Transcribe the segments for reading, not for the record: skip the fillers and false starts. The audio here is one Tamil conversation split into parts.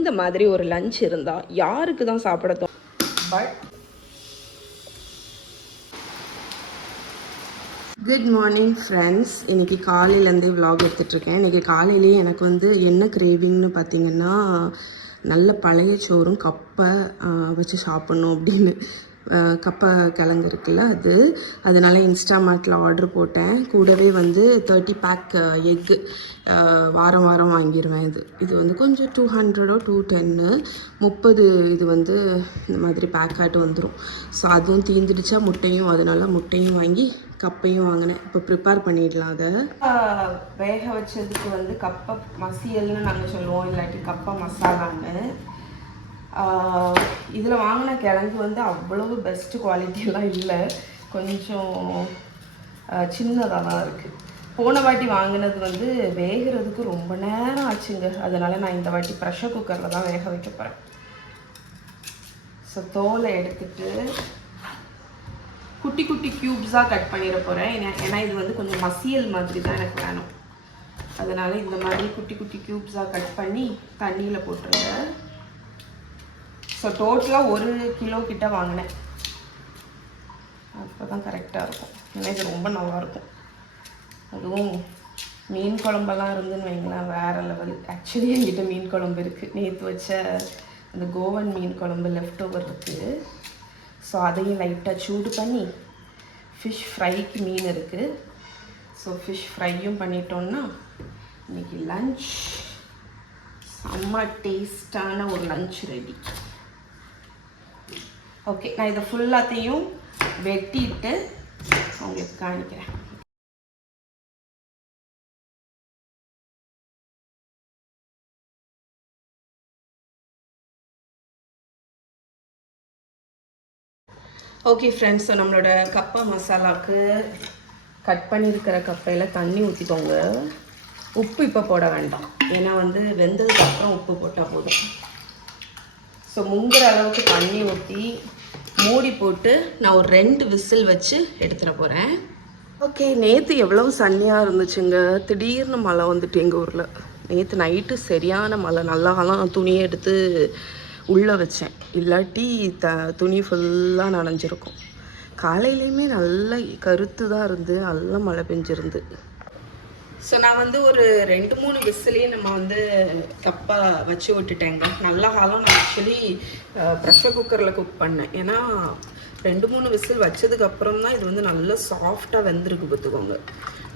இந்த மாதிரி ஒரு லஞ்ச் இருந்தால் யாருக்கு தான் சாப்பிட தோணும்? But good morning friends. இன்றைக்கி காலையிலேருந்தே விலாக் எடுத்துகிட்ருக்கேன். இன்றைக்கி காலையிலேயே எனக்கு என்ன கிரேவிங்னு பார்த்திங்கன்னா, நல்ல பழைய சோறும் கப்பை வச்சு சாப்பிட்ணும் அப்படின்னு. கப்பை கிழங்கு இருக்குல்ல அதனால இன்ஸ்டாமார்ட்டில் ஆர்டர் போட்டேன். கூடவே 30 பேக் எக்கு வாரம் வாங்கிடுவேன். இது கொஞ்சம் 200 210 30 இது இந்த மாதிரி பேக்காட்டு வந்துடும். ஸோ அதுவும் தீந்துடுச்சா முட்டையும், அதனால முட்டையும் வாங்கி கப்பையும் வாங்கினேன். இப்போ ப்ரிப்பேர் பண்ணிடலாம். அதை வேக வச்சதுக்கு கப்பை மசியல்னு நாங்கள் சொல்லுவோம், இல்லாட்டி கப்பை மசாலான்னு. இதில் வாங்கின கிழங்கு அவ்வளவு பெஸ்ட்டு குவாலிட்டியெல்லாம் இல்லை, கொஞ்சம் சின்னதாக தான் இருக்குது. போன வாட்டி வாங்கினது வேகிறதுக்கு ரொம்ப நேரம் ஆச்சுங்க. அதனால் நான் இந்த வாட்டி ப்ரெஷர் குக்கரில் தான் வேக வைக்க போகிறேன். ஸோ தோலை எடுத்துட்டு குட்டி குட்டி க்யூப்ஸாக கட் பண்ணிட போகிறேன். ஏன்னா இது கொஞ்சம் மசியல் மாதிரி தான் எனக்கு வேணும். அதனால் இந்த மாதிரி குட்டி குட்டி க்யூப்ஸாக கட் பண்ணி தண்ணியில் போட்டுருங்க. ஸோ டோட்டலாக 1 கிலோ கிட்ட வாங்கினேன். அப்போ தான் கரெக்டாக இருக்கும். ஏன்னா இது ரொம்ப நல்லாயிருக்கும். அதுவும் மீன் குழம்பெல்லாம் இருந்துன்னு வைங்களேன், வேறு லெவல். ஆக்சுவலி என்கிட்ட மீன் குழம்பு இருக்குது. நேற்று வச்ச அந்த கோவன் மீன் குழம்பு லெஃப்ட் ஓவர் இருக்குது. ஸோ அதையும் லைட்டாக சூடு பண்ணி, ஃபிஷ் ஃப்ரைக்கு மீன் இருக்குது. ஸோ ஃபிஷ் ஃப்ரையும் பண்ணிட்டோன்னா இன்றைக்கி லன்ச் செம்ம டேஸ்டான ஒரு லன்ச் ரெடி. ஓகே, நான் இதை ஃபுல்லாத்தையும் வெட்டிட்டு உங்களுக்கு காணிக்கிறேன். ஓகே ஃப்ரெண்ட்ஸ், ஸோ நம்மளோட கப்பா மசாலாவுக்கு கட் பண்ணியிருக்கிற கப்பையில் தண்ணி ஊற்றிக்கோங்க. உப்பு இப்போ போட வேண்டாம், ஏன்னா வெந்ததுக்கப்புறம் உப்பு போட்டால் போதும். ஸோ முங்குற அளவுக்கு தண்ணி ஊற்றி மூடி போட்டு நான் ஒரு 2 விசில் வச்சு எடுத்துட போகிறேன். ஓகே, நேற்று எவ்வளவு சன்னியாக இருந்துச்சுங்க. திடீர்னு மழை வந்துட்டு எங்கள் ஊரில். நேற்று நைட்டு சரியான மழை. நல்லாலாம் துணியை எடுத்து உள்ளே வச்சேன், இல்லாட்டி துணி ஃபுல்லாக நனைஞ்சிருக்கும். காலையிலையுமே நல்ல கருத்து தான் இருந்து, நல்லா மழை பெஞ்சிருந்து. ஸோ நான் ஒரு 2-3 விசிலே நம்ம கப்பா வச்சு விட்டுட்டேங்க. நல்லா காலம் நான் ஆக்சுவலி ப்ரெஷர் குக்கரில் குக் பண்ணேன். ஏன்னா 2-3 விசில் வச்சதுக்கப்புறம் தான் இது நல்லா சாஃப்டாக வெந்திருக்கு பார்த்துக்கோங்க.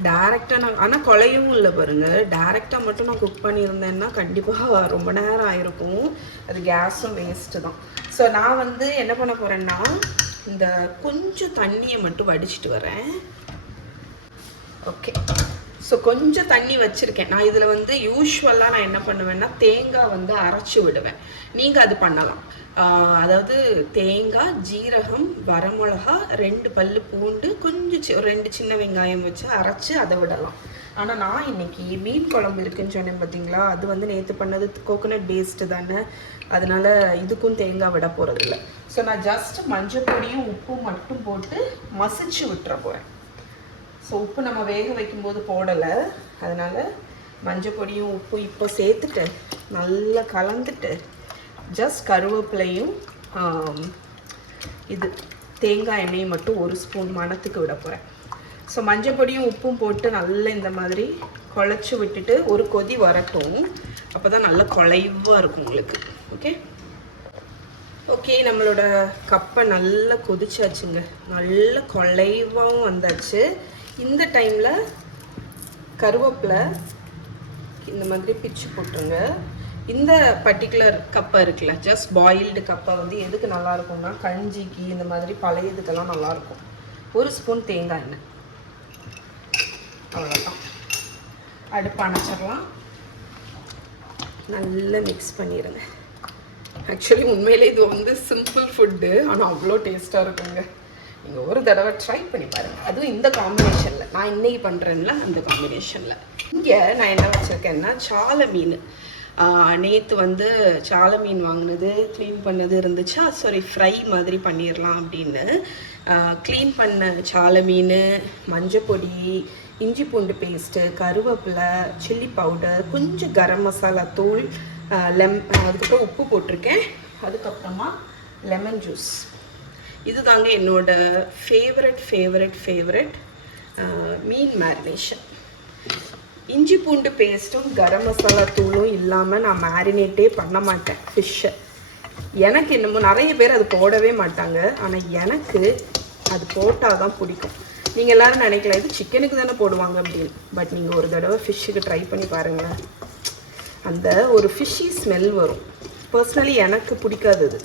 டேரெக்டாக நான் ஆனால் குழையும் இல்லை பாருங்கள். டேரெக்டாக மட்டும் நான் குக் பண்ணியிருந்தேன்னா கண்டிப்பாக ரொம்ப நேரம் ஆகிருக்கும். அது கேஸும் வேஸ்ட்டு தான். ஸோ நான் என்ன பண்ண போகிறேன்னா, இந்த கொஞ்சம் தண்ணியை மட்டும் வடிச்சிட்டு வரேன். ஓகே, ஸோ கொஞ்சம் தண்ணி வச்சுருக்கேன். நான் இதில் யூஸ்வலாக நான் என்ன பண்ணுவேன்னா, தேங்காய் அரைச்சி விடுவேன். நீங்கள் அது பண்ணலாம். அதாவது தேங்காய், ஜீரகம், வரமிளகா, 2 பல்லு பூண்டு, கொஞ்சம் 2 சின்ன வெங்காயம் வச்சு அரைச்சி அதை விடலாம். ஆனால் நான் இன்றைக்கி மீன் குழம்பு இருக்குதுன்னு சொன்னேன் பார்த்தீங்களா, அது நேற்று பண்ணது கோகோனட் பேஸ்டு தானே, அதனால் இதுக்கும் தேங்காய் விட போகிறதில்ல. ஸோ நான் ஜஸ்ட் மஞ்சள் பொடியும் உப்பும் மட்டும் போட்டு மசிச்சு விட்டுற போகிறேன். ஸோ உப்பு நம்ம வேக வைக்கும்போது போடலை, அதனால் மஞ்சள் பொடியும் உப்பு இப்போ சேர்த்துட்டு நல்லா கலந்துட்டு ஜஸ்ட் கருவேப்பிலையும் இது தேங்காய் எண்ணெயும் மட்டும் 1 ஸ்பூன் மணத்துக்கு விட போகிறேன். ஸோ மஞ்சள் பொடியும் உப்பும் போட்டு நல்லா இந்த மாதிரி குழச்சி விட்டுட்டு ஒரு கொதி வரட்டும். அப்போ தான் நல்லா குழைவாக இருக்கும் உங்களுக்கு. ஓகே, நம்மளோட கப்பை நல்லா கொதிச்சாச்சுங்க. நல்ல குழைவாகவும் வந்தாச்சு. இந்த டைமில் கருவேப்பிலை இந்த மாதிரி பிச்சு போட்டுருங்க. இந்த பர்டிகுலர் கப்பை இருக்குல்ல, ஜஸ்ட் பாயில்டு கப்பை எதுக்கு நல்லாயிருக்கும்னா, கஞ்சிக்கு இந்த மாதிரி பழையதுக்கெல்லாம் நல்லாயிருக்கும். 1 ஸ்பூன் தேங்காய் எண்ணெய், அவ்வளோதான். அடுப்பு அணைச்சிடலாம். நல்லா மிக்ஸ் பண்ணிடுங்க. ஆக்சுவலி உண்மையிலே இது சிம்பிள் ஃபுட்டு, ஆனால் அவ்வளோ டேஸ்ட்டாக இருக்குங்க. நீங்கள் ஒரு தடவை ட்ரை பண்ணி பாருங்கள். அதுவும் இந்த காம்பினேஷனில் நான் இன்றைக்கி பண்ணுறேன்ல, அந்த காம்பினேஷனில். இங்கே நான் என்ன வச்சுருக்கேன்னா, சாலை மீன். நேற்று சாலை மீன் வாங்கினது க்ளீன் பண்ணது இருந்துச்சா, சாரி ஃப்ரை மாதிரி பண்ணிடலாம் அப்படின்னு க்ளீன் பண்ண சாலை மீன், மஞ்சள் பொடி, இஞ்சி பூண்டு பேஸ்ட்டு, கருவேப்பிலை, சில்லி பவுடர், கொஞ்சம் கரம் மசாலா தூள், அதுக்கப்புறம் உப்பு போட்டிருக்கேன். அதுக்கப்புறமா லெமன் ஜூஸ். இது தாங்க என்னோட ஃபேவரட் மீன் மேரினேஷன். இஞ்சி பூண்டு பேஸ்ட்டும் கரம் மசாலா தூளும் இல்லாமல் நான் மேரினேட்டே பண்ண மாட்டேன் ஃபிஷ்ஷை. எனக்கு என்னமோ நிறைய பேர் அது போடவே மாட்டாங்க, ஆனால் எனக்கு அது போட்டால் தான் பிடிக்கும். நீங்கள் எல்லோரும் நினைக்கலாம் இது சிக்கனுக்கு தானே போடுவாங்க அப்படின்னு. பட் நீங்கள் ஒரு தடவை ஃபிஷ்ஷுக்கு ட்ரை பண்ணி பாருங்களேன். அந்த ஒரு ஃபிஷ்ஷி ஸ்மெல் வரும். பர்சனலி எனக்கு பிடிக்காது அது.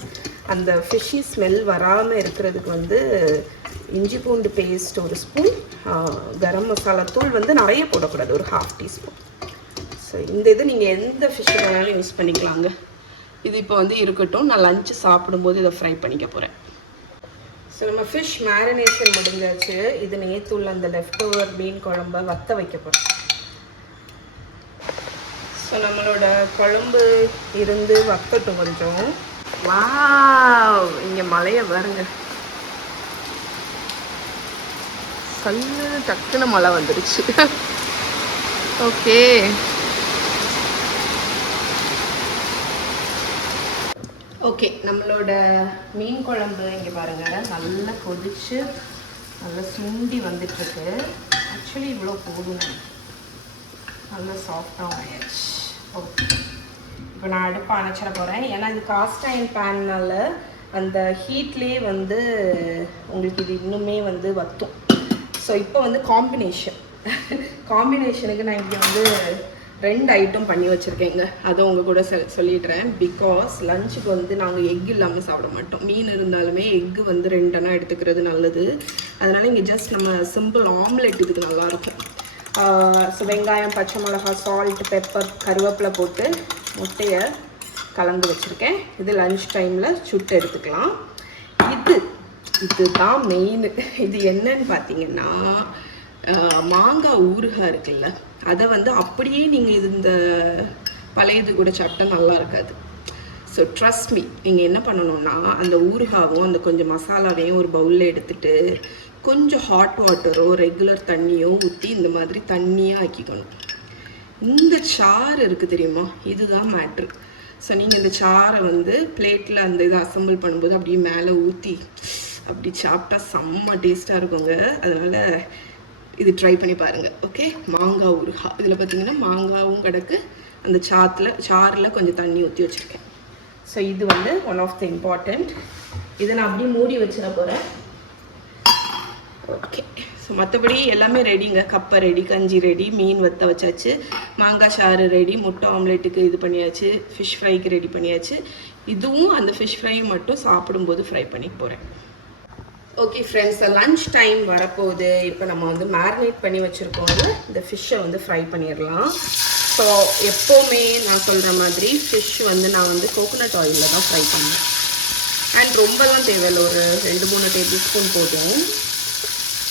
அந்த ஃபிஷ்ஷி ஸ்மெல் வராமல் இருக்கிறதுக்கு வந்து இஞ்சி பூண்டு பேஸ்ட் ஒரு ஸ்பூன், கரம் மசாலா தூள் வந்து நிறைய போடக்கூடாது, ஒரு 1/2 டீஸ்பூன். ஸோ இந்த இது நீங்கள் எந்த ஃபிஷ்ஷு வேணாலும் யூஸ் பண்ணிக்கலாங்க. இது இப்போ வந்து இருக்கட்டும், நான் லஞ்சு சாப்பிடும்போது இதை ஃப்ரை பண்ணிக்க போகிறேன். ஸோ நம்ம ஃபிஷ் மேரினேஷன் முடிஞ்சாச்சு. இது நேற்று உள்ள அந்த லெஃப்ட் ஓவர் மீன் குழம்பை வற்ற வைக்க போகிறேன். ஸோ நம்மளோட குழம்பு இருந்து வற்றட்டும் கொஞ்சம். வாவ், இங்கே மழையை பாருங்க. கல்லு டக்குன்னு மழை வந்துருச்சு. ஓகே, நம்மளோட மீன் குழம்பு இங்கே பாருங்கள் நல்லா கொதிச்சு நல்லா சுண்டி வந்துட்டுருக்கு. ஆக்சுவலி இவ்வளோ போதும், நல்லா சாஃப்டாகவும் ஆயிடுச்சு. ஓகே, இப்போ நான் அடுப்பை அணைச்சிட போகிறேன். ஏன்னா இது காஸ்ட் அயர்ன் பேன்னால அந்த ஹீட்லேயே வந்து உங்களுக்கு இது இன்னுமே வந்து வற்றும். ஸோ இப்போ வந்து காம்பினேஷனுக்கு நான் இங்கே வந்து 2 ஐட்டம் பண்ணி வச்சுருக்கேங்க. அதை உங்கள் கூட சொல்லிடுறேன். பிகாஸ் லஞ்சுக்கு வந்து நாங்கள் எக் இல்லாமல் சாப்பிட மாட்டோம். மீன் இருந்தாலுமே எக்கு வந்து 2 எடுத்துக்கிறது நல்லது. அதனால் இங்கே ஜஸ்ட் நம்ம சிம்பிள் ஆம்லெட் இதுக்கு நல்லாயிருக்கும். ஸோ வெங்காயம், பச்சை மிளகா, சால்ட், பெப்பர், கருவேப்பிலை போட்டு முட்டையை கலந்து வச்சுருக்கேன். இது லஞ்ச் டைமில் சுட்டு எடுத்துக்கலாம். இதுதான் மெயின். இது என்னன்னு பார்த்தீங்கன்னா மாங்காய் ஊறுகாய் இருக்குல்ல, அதை வந்து அப்படியே நீங்கள் இந்த பழையது கூட சாப்பிட்டா நல்லா இருக்காது. ஸோ ட்ரஸ்ட் மீ, நீங்கள் என்ன பண்ணணும்னா அந்த ஊறுகாவும் அந்த கொஞ்சம் மசாலாவையும் ஒரு பவுலில் எடுத்துகிட்டு கொஞ்சம் ஹாட் வாட்டரோ ரெகுலர் தண்ணியோ ஊற்றி இந்த மாதிரி தண்ணியாக ஆக்கிக்கணும். இந்த சாறு இருக்குது தெரியுமா, இதுதான் மேட்ரு. ஸோ நீங்கள் இந்த சாறை வந்து பிளேட்டில் அந்த இதை அசம்பிள் பண்ணும்போது அப்படியே மேலே ஊற்றி அப்படி சாப்பிட்டா செம்ம டேஸ்ட்டாக இருக்குங்க. அதனால் இது ட்ரை பண்ணி பாருங்கள். ஓகே, மாங்காய் ஊறுகாய். இதில் பார்த்தீங்கன்னா மாங்காவும் கிடக்கு, அந்த சாறில் கொஞ்சம் தண்ணி ஊற்றி வச்சுருக்கேன். ஸோ இது வந்து ஒன் ஆஃப் த இம்பார்ட்டண்ட். இதை நான் அப்படியே மூடி வச்சிட போகிறேன். ஓகே, ஸோ மற்றபடி எல்லாமே ரெடிங்க. கப்பை ரெடி, கஞ்சி ரெடி, மீன் வற்ற வச்சாச்சு, மாங்காய் சாறு ரெடி, முட்டை ஆம்லேட்டுக்கு இது பண்ணியாச்சு, ஃபிஷ் ஃப்ரைக்கு ரெடி பண்ணியாச்சு. இதுவும் அந்த ஃபிஷ் ஃப்ரையும் மட்டும் சாப்பிடும்போது ஃப்ரை பண்ணி போகிறேன். ஓகே ஃப்ரெண்ட்ஸ், லன்ச் டைம் வரப்போகுது. இப்போ நம்ம வந்து மேரினேட் பண்ணி வச்சுருக்கோங்க. இந்த ஃபிஷ்ஷை வந்து ஃப்ரை பண்ணிடலாம். ஸோ எப்போவுமே நான் சொல்கிற மாதிரி ஃபிஷ் வந்து நான் வந்து கோகோனட் ஆயிலில் தான் ஃப்ரை பண்ணுவேன். அண்ட் ரொம்பலாம் தேவையில்லை, ஒரு 2-3 டேபிள் ஸ்பூன் போதும்.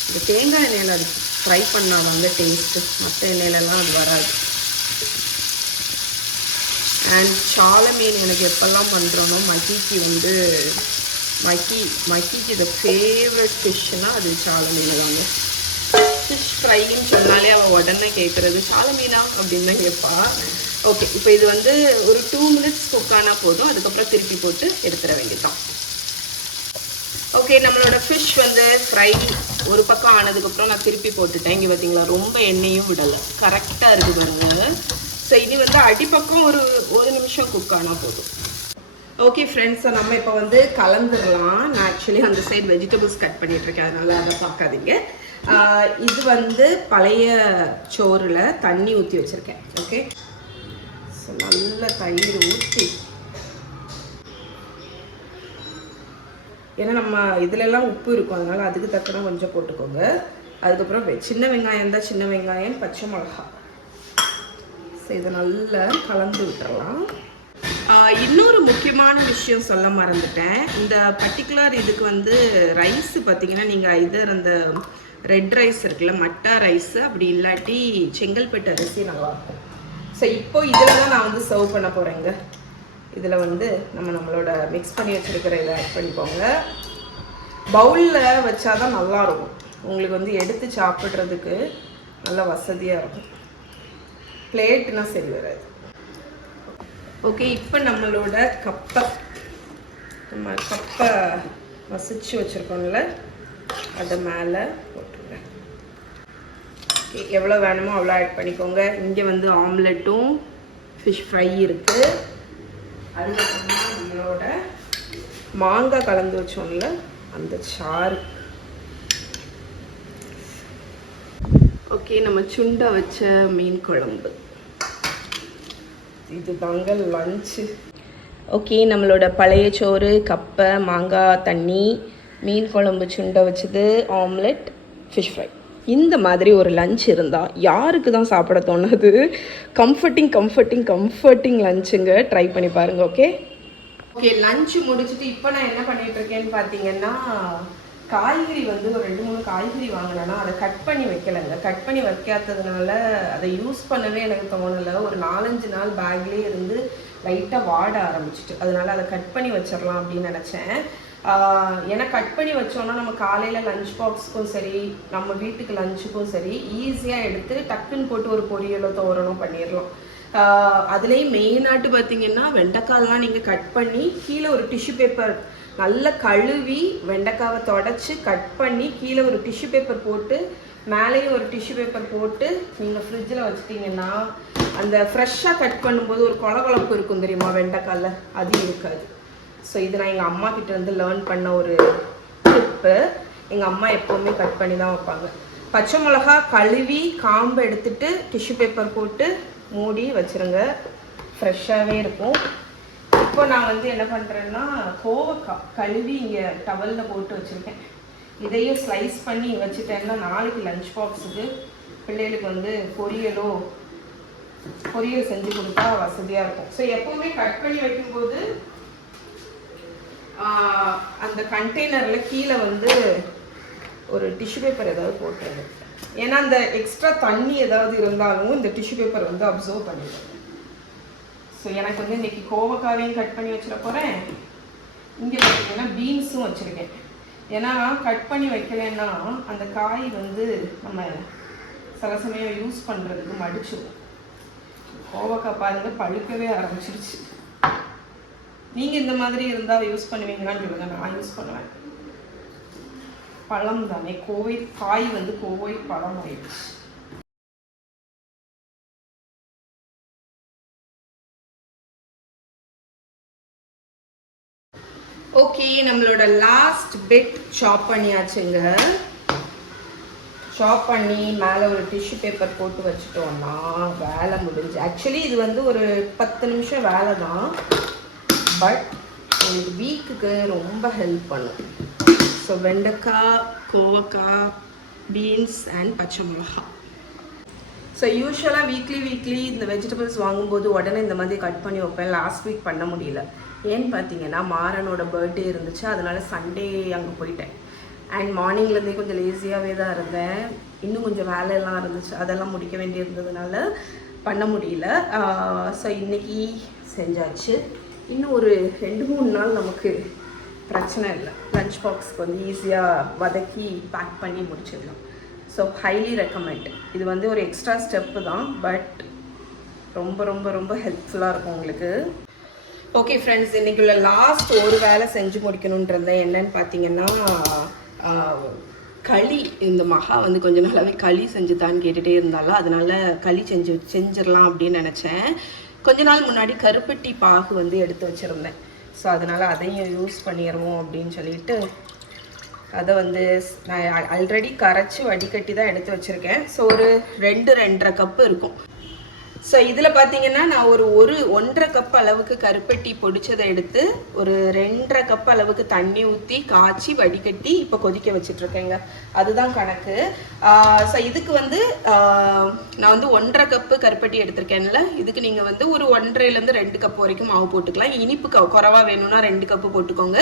இந்த தேங்காய் எண்ணெயில் அது ஃப்ரை பண்ணால் வந்து டேஸ்ட்டு, மற்ற எண்ணெயிலலாம் அது வராது. அண்ட் சாலை மீன் எனக்கு எப்போல்லாம் பண்ணுறோனோ மகிக்கு வந்து மக்கிக்கு இது ஃபேவரட் ஃபிஷ்ஷுனால் அது சாலை மீன் தாங்க. ஃபிஷ் ஃப்ரைன்னு சொன்னாலே அவள் உடனே கேட்குறது சாலை மீனா அப்படின்னு தான் கேட்பா. ஓகே, இப்போ இது வந்து ஒரு 2 minutes குக் ஆனால் போதும். அதுக்கப்புறம் திருப்பி போட்டு எடுத்துட வேண்டியதுதான். ஓகே, நம்மளோட ஃபிஷ் வந்து ஃப்ரை ஒரு பக்கம் ஆனதுக்கப்புறம் நான் திருப்பி போட்டுட்டேன். இங்கே பார்த்தீங்களா, ரொம்ப எண்ணெயும் விடலை, கரெக்டாக இருக்குது பாருங்க. ஸோ இது வந்து அடிப்பக்கம் ஒரு நிமிஷம் குக் ஆனால் போதும். ஓகே ஃப்ரெண்ட்ஸ், ஸோ நம்ம இப்போ வந்து கலந்துடலாம். நான் ஆக்சுவலி அந்த சைடு வெஜிடபிள்ஸ் கட் பண்ணிகிட்ருக்கேன், அதனால் அதை பார்க்காதீங்க. இது வந்து பழைய சோறில் தண்ணி ஊற்றி வச்சுருக்கேன். ஓகே, ஸோ நல்ல தயிர் ஊற்றி, ஏன்னா நம்ம இதிலெல்லாம் உப்பு இருக்கும், அதனால் அதுக்கு தக்கன கொஞ்சம் போட்டுக்கோங்க. அதுக்கப்புறம் சின்ன வெங்காயம் தான், சின்ன வெங்காயம், பச்சை மிளகா. ஸோ இதை நல்லா கலந்து விட்டுறலாம். இன்னொரு முக்கியமான விஷயம் சொல்ல மறந்துட்டேன். இந்த பர்டிகுலர் இதுக்கு வந்து ரைஸ் பார்த்தீங்கன்னா நீங்கள் இதர் அந்த ரெட் ரைஸ் இருக்குல்ல, மட்டா ரைஸ், அப்படி இல்லாட்டி செங்கல்பட்டு அரிசி நல்லாயிருக்கும். ஸோ இப்போ இதில் தான் நான் வந்து சர்வ் பண்ண போகிறேங்க. இதில் வந்து நம்மளோட மிக்ஸ் பண்ணி வச்சுருக்கிற இதை ஆட் பண்ணிப்போங்க. பவுலில் வச்சாதான் நல்லாயிருக்கும், உங்களுக்கு வந்து எடுத்து சாப்பிட்றதுக்கு நல்லா வசதியாக இருக்கும். பிளேட்னா சரி வராது. ஓகே, இப்போ நம்மளோட நம்ம கப்பை மசிச்சு வச்சுருக்கோம்ல அதை மேலே போட்டுருங்க. ஓகே, எவ்வளோ வேணுமோ அவ்வளோ ஆட் பண்ணிக்கோங்க. இங்கே வந்து ஆம்லெட்டும் ஃபிஷ் ஃப்ரை இருக்குது. அதுக்கப்புறமா நம்மளோட மாங்காய் கலந்து வச்சோம்ல அந்த சாறு. ஓகே, நம்ம சுண்டை வச்ச மீன் குழம்பு. இது தாங்க லஞ்சு. ஓகே, நம்மளோட பழைய சோறு, கப்பை, மாங்காய் தண்ணி, மீன் குழம்பு, சுண்டை வச்சது, ஆம்லெட், ஃபிஷ் ஃப்ரை. இந்த மாதிரி ஒரு லஞ்ச் இருந்தால் யாருக்கு தான் சாப்பிட தோணுது? கம்ஃபர்ட்டிங் லஞ்சுங்க. ட்ரை பண்ணி பாருங்கள். ஓகே, லஞ்சு முடிச்சுட்டு இப்போ நான் என்ன பண்ணிகிட்ருக்கேன்னு பார்த்தீங்கன்னா, காய்கறி வந்து ஒரு 2-3 காய்கறி வாங்கினேன்னா அதை கட் பண்ணி வைக்கலைங்க. கட் பண்ணி வைக்காததுனால அதை யூஸ் பண்ணவே எனக்கு தோணலை. ஒரு 4-5 நாள் பேக்லேயே இருந்து லைட்டாக வாட ஆரம்பிச்சிட்டு, அதனால அதை கட் பண்ணி வச்சிடலாம் அப்படின்னு நினச்சேன். ஏன்னா கட் பண்ணி வச்சோன்னா நம்ம காலையில் லஞ்ச் பாக்ஸுக்கும் சரி, நம்ம வீட்டுக்கு லஞ்சுக்கும் சரி ஈஸியாக எடுத்து டக்குன்னு போட்டு ஒரு பொரியலோ தோரனோ பண்ணிடலாம். அதுலேயும் மெயினாட்டு பார்த்தீங்கன்னா வெண்டைக்காயெலாம் நீங்கள் கட் பண்ணி கீழே ஒரு டிஷ்யூ பேப்பர் நல்லா கழுவி வெண்டைக்காவை தொடச்சி கட் பண்ணி கீழே ஒரு டிஷ்யூ பேப்பர் போட்டு மேலேயும் ஒரு டிஷ்யூ பேப்பர் போட்டு நீங்கள் ஃப்ரிட்ஜில் வச்சுட்டிங்கன்னா அந்த ஃப்ரெஷ்ஷாக கட் பண்ணும்போது ஒரு கொழகொழப்பு இருக்கும் தெரியுமா வெண்டைக்காயில், அது இருக்காது. ஸோ இது நான் எங்கள் அம்மா கிட்ட இருந்து லேர்ன் பண்ண ஒரு டிப்பு. எங்கள் அம்மா எப்போவுமே கட் பண்ணி தான் வைப்பாங்க. பச்சை மிளகா கழுவி காம்பை எடுத்துட்டு டிஷ்யூ பேப்பர் போட்டு மூடி வச்சுருங்க, ஃப்ரெஷ்ஷாகவே இருக்கும். இப்போ நான் வந்து என்ன பண்ணுறேன்னா கோவக்காய் கழுவி இங்கே டவலில் போட்டு வச்சுருக்கேன். இதையும் ஸ்லைஸ் பண்ணி வச்சுட்டேன்னா நாளைக்கு லஞ்ச் பாக்ஸுக்கு பிள்ளைகளுக்கு வந்து பொரியல் செஞ்சு கொடுத்தா வசதியாக இருக்கும். ஸோ எப்போவுமே கட் பண்ணி வைக்கும்போது அந்த கண்டெய்னரில் கீழே வந்து ஒரு டிஷ்யூ பேப்பர் ஏதாவது போட்டுருங்க. ஏன்னா அந்த எக்ஸ்ட்ரா தண்ணி ஏதாவது இருந்தாலும் இந்த டிஷ்யூ பேப்பர் வந்து அப்சர்வ் பண்ணிடுங்க. ஸோ எனக்கு வந்து இன்றைக்கி கோவக்காவையும் கட் பண்ணி வச்சிட போகிறேன். இங்கே பார்த்தீங்கன்னா பீன்ஸும் வச்சுருக்கேன். ஏன்னா கட் பண்ணி வைக்கலைன்னா அந்த காய் வந்து நம்ம சில சமயம் யூஸ் பண்ணுறதுக்கு மடிச்சிடும். கோவக்காய் பாருங்கள் பழுக்கவே ஆரம்பிச்சிருச்சு. நீங்கள் இந்த மாதிரி இருந்தால் யூஸ் பண்ணுவீங்களான்னு சொல்லுங்கள். நான் யூஸ் பண்ணுவேன். பழம் தானே, காய் வந்து கோவை பழம் ஆயிடுச்சு. ஓகே, நம்மளோட லாஸ்ட் பிட் சாப் பண்ணியாச்சுங்க. சாப் பண்ணி மேலே ஒரு டிஷ்யூ பேப்பர் போட்டு வச்சுட்டோன்னா வேலை முடிஞ்சு. ஆக்சுவலி இது வந்து ஒரு 10 நிமிஷம் வேலை தான், பட் உங்களுக்கு வீக்குக்கு ரொம்ப ஹெல்ப் பண்ணும். ஸோ வெண்டைக்காய், கோவக்காய், பீன்ஸ் அண்ட் பச்சை மிளகா. ஸோ யூஸ்வலாக வீக்லி இந்த வெஜிடபிள்ஸ் வாங்கும்போது உடனே இந்த மாதிரி கட் பண்ணி வைப்பேன். லாஸ்ட் வீக் பண்ண முடியல. ஏன்னு பார்த்தீங்கன்னா மாறனோட பர்த்டே இருந்துச்சு, அதனால சண்டே அங்கே போயிட்டேன். அண்ட் மார்னிங்லேருந்தே கொஞ்சம் லேசியாகவே தான் இருந்தேன். இன்னும் கொஞ்சம் வேலையெல்லாம் இருந்துச்சு, அதெல்லாம் முடிக்க வேண்டியிருந்ததுனால பண்ண முடியல. ஸோ இன்றைக்கி செஞ்சாச்சு. இன்னும் ஒரு 2-3 நாள் நமக்கு பிரச்சனை இல்லை. லஞ்ச் பாக்ஸ்க்கு வந்து ஈஸியாக வதக்கி பேக் பண்ணி முடிச்சிடலாம். So highly recommend. இது வந்து ஒரு எக்ஸ்ட்ரா ஸ்டெப்பு தான், பட் ரொம்ப ரொம்ப ரொம்ப ஹெல்ப்ஃபுல்லாக இருக்கும் உங்களுக்கு. ஓகே ஃப்ரெண்ட்ஸ், இன்றைக்குள்ள லாஸ்ட் ஒரு வேலை செஞ்சு முடிக்கணுன்றது என்னன்னு பார்த்தீங்கன்னா களி. இந்த மகா வந்து கொஞ்ச நாளாகவே களி செஞ்சுதான்னு கேட்டுகிட்டே இருந்தாலும், அதனால களி செஞ்சிடலாம் அப்படின்னு நினச்சேன். கொஞ்ச நாள் முன்னாடி கருப்பட்டி பாகு வந்து எடுத்து வச்சுருந்தேன். ஸோ அதனால் அதையும் யூஸ் பண்ணிடுவோம் அப்படின்னு சொல்லிட்டு அதை வந்து நான் ஆல்ரெடி கரைச்சி வடிகட்டி தான் எடுத்து வச்சுருக்கேன். ஸோ ஒரு 2-2.5 கப்பு இருக்கும். ஸோ இதில் பார்த்தீங்கன்னா நான் ஒரு 1.5 கப் அளவுக்கு கருப்பட்டி பொடிச்சதை எடுத்து ஒரு 2.5 கப் அளவுக்கு தண்ணி ஊற்றி காய்ச்சி வடிகட்டி இப்போ கொதிக்க வச்சிட்ருக்கேங்க. அதுதான் கணக்கு. ஸோ இதுக்கு வந்து நான் வந்து 1.5 கப்பு கருப்பட்டி எடுத்திருக்கேன்ல, இதுக்கு நீங்கள் வந்து ஒரு 1.5லேருந்து 2 கப் வரைக்கும் மாவு போட்டுக்கலாம். இனிப்பு குறைவாக வேணும்னா 2 கப்பு போட்டுக்கோங்க.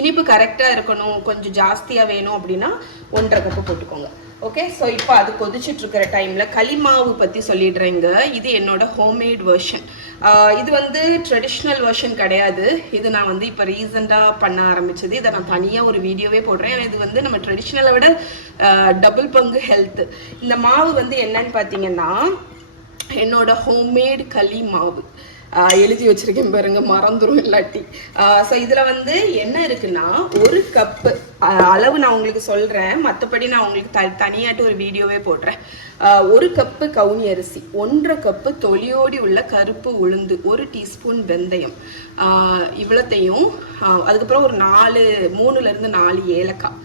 இனிப்பு கரெக்டாக இருக்கணும், கொஞ்சம் ஜாஸ்தியாக வேணும் அப்படின்னா 1.5 கப்பு போட்டுக்கோங்க. ஓகே, ஸோ இப்போ அது கொதிச்சுட்ருக்கிற டைமில் களிமாவு பற்றி சொல்லிடுறேங்க. இது என்னோட ஹோம்மேட் வெர்ஷன். இது வந்து ட்ரெடிஷ்னல் வெர்ஷன் கிடையாது. இது நான் வந்து இப்போ ரீசெண்டாக பண்ண ஆரம்பித்தது. இதை நான் தனியாக ஒரு வீடியோவே போடுறேன். இது வந்து நம்ம ட்ரெடிஷ்னலை விட டபுள் பங்கு ஹெல்த்து. இந்த மாவு வந்து என்னன்னு பார்த்தீங்கன்னா என்னோட ஹோம்மேட் களி மாவு. எழுதி வச்சுருக்கேன் பாருங்க, மறந்துடும் இல்லாட்டி. ஸோ இதில் வந்து என்ன இருக்குன்னா, ஒரு கப்பு அளவு நான் உங்களுக்கு சொல்கிறேன், மற்றபடி நான் உங்களுக்கு தனியாட்டு ஒரு வீடியோவே போடுறேன். ஒரு கப்பு கவுனி அரிசி, 1.5 கப்பு தொலியோடி உள்ள கருப்பு உளுந்து, 1 டீஸ்பூன் வெந்தயம், இவ்வளோத்தையும் அதுக்கப்புறம் ஒரு 3லேருந்து 4 ஏலக்காய்.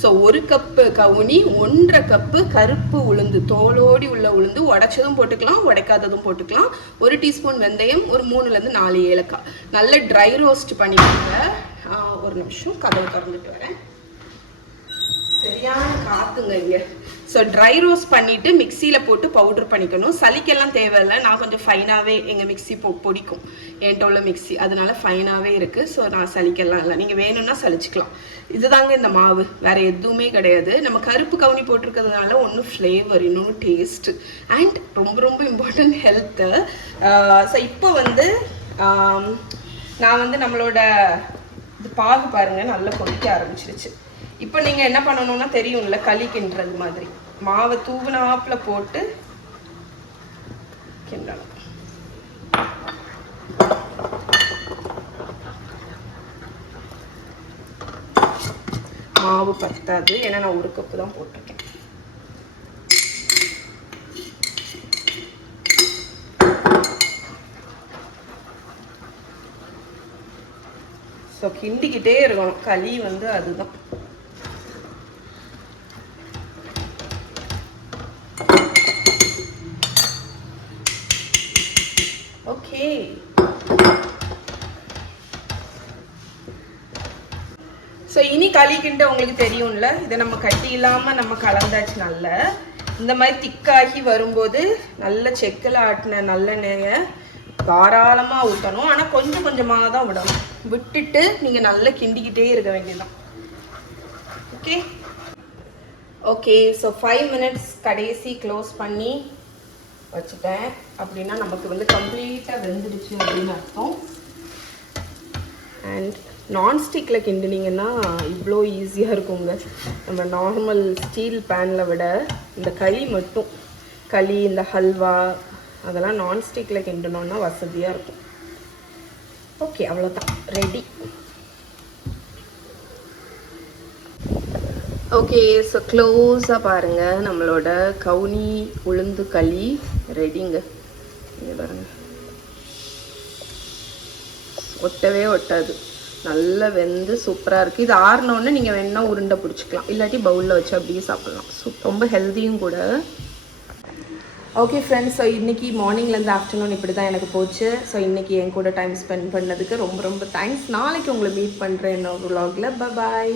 ஸோ 1 கப்பு கவுனி, 1.5 கப்பு கருப்பு உளுந்து, தோலோடி உள்ள உளுந்து, உடைச்சதும் போட்டுக்கலாம் உடைக்காததும் போட்டுக்கலாம், 1 டீஸ்பூன் வெந்தயம், ஒரு 3லேருந்து 4 ஏலக்காய். நல்ல ட்ரை ரோஸ்ட் பண்ணிக்கோங்க. ஒரு நிமிஷம் கதவை திறந்துட்டு வரேன், சரியான காத்துங்க இங்கே. ஸோ ட்ரை ரோஸ்ட் பண்ணிவிட்டு மிக்சியில் போட்டு பவுடர் பண்ணிக்கணும். சளிக்கெல்லாம் தேவையில்லை, நான் கொஞ்சம் ஃபைனாகவே எங்கள் மிக்சி பொடிக்கும், என்கிட்ட உள்ள மிக்சி, அதனால ஃபைனாகவே இருக்குது. ஸோ நான் சளிக்கெல்லாம் இல்லை, நீங்கள் வேணும்னா சளிச்சிக்கலாம். இதுதாங்க இந்த மாவு, வேறு எதுவுமே கிடையாது. நம்ம கருப்பு கவுனி போட்டிருக்கிறதுனால ஒன்று ஃப்ளேவர், இன்னொன்று டேஸ்ட்டு, அண்ட் ரொம்ப ரொம்ப இம்பார்ட்டன்ட் ஹெல்த்து. ஸோ இப்போ வந்து நான் வந்து நம்மளோட இது பாகு பாருங்கள் நல்லா கொதிக்க ஆரம்பிச்சிருச்சு. இப்போ நீங்கள் என்ன பண்ணணும்னா தெரியும்ல, களி கிண்டுறது மாதிரி மாவை தூவினாப்பில் போட்டு கிண்டணும். மாவு பத்தாது, ஏன்னா நான் 1 கப்பு தான் போட்டிருக்கேன். ஸோ கிண்டிக்கிட்டே இருக்கணும், களி வந்து அதுதான். ஓகே, ஸோ இனி களி கிண்ட உங்களுக்கு தெரியும்ல, இதை நம்ம கட்டி இல்லாமல் நம்ம கலந்தாச்சு. நல்ல இந்த மாதிரி திக்காகி வரும்போது நல்ல செக்கில் ஆட்டின நல்லெண்ணெயை தாராளமாக ஊற்றணும். ஆனால் கொஞ்சம் கொஞ்சமாக தான் விடணும், விட்டுட்டு நீங்கள் நல்லா கிண்டிக்கிட்டே இருக்க வேண்டியதுதான். ஓகே ஓகே, ஸோ 5 மினிட்ஸ் கடைசி க்ளோஸ் பண்ணி வச்சுட்டேன். அப்படின்னா நமக்கு வந்து கம்ப்ளீட்டாக வெந்துடுச்சு அப்படின்னு அர்த்தம். அண்ட் நான்ஸ்டிக்கில் கிண்டினீங்கன்னா இவ்வளோ ஈஸியாக இருக்குங்க. நம்ம நார்மல் ஸ்டீல் பேனில் விட இந்த களி மட்டும், களி இந்த ஹல்வா அதெல்லாம் நான்ஸ்டிக்கில் கிண்டணுன்னா வசதியாக இருக்கும். ஓகே, அவ்வளோதான், ரெடி. ஓகே, ஸோ க்ளோஸாக பாருங்கள், நம்மளோட கவுனி உளுந்து களி ரெடிங்க. இங்கே பாருங்கள், ஒட்டவே ஒட்டாது, நல்லா வெந்து சூப்பராக இருக்குது. இது ஆறினோடனே நீங்கள் வேணா உருண்டை பிடிச்சிக்கலாம், இல்லாட்டி பவுலில் வச்சு அப்படியே சாப்பிட்லாம். ரொம்ப ஹெல்த்தியும் கூட. ஓகே ஃப்ரெண்ட்ஸ், ஸோ இன்றைக்கி மார்னிங்லேருந்து ஆஃப்டர்நூன் இப்படி தான் எனக்கு போச்சு. ஸோ இன்றைக்கி என் கூட டைம் ஸ்பெண்ட் பண்ணதுக்கு ரொம்ப ரொம்ப தேங்க்ஸ். நாளைக்கு உங்களை மீட் பண்ணுறேன் இன்னொரு vlogல. பாய்.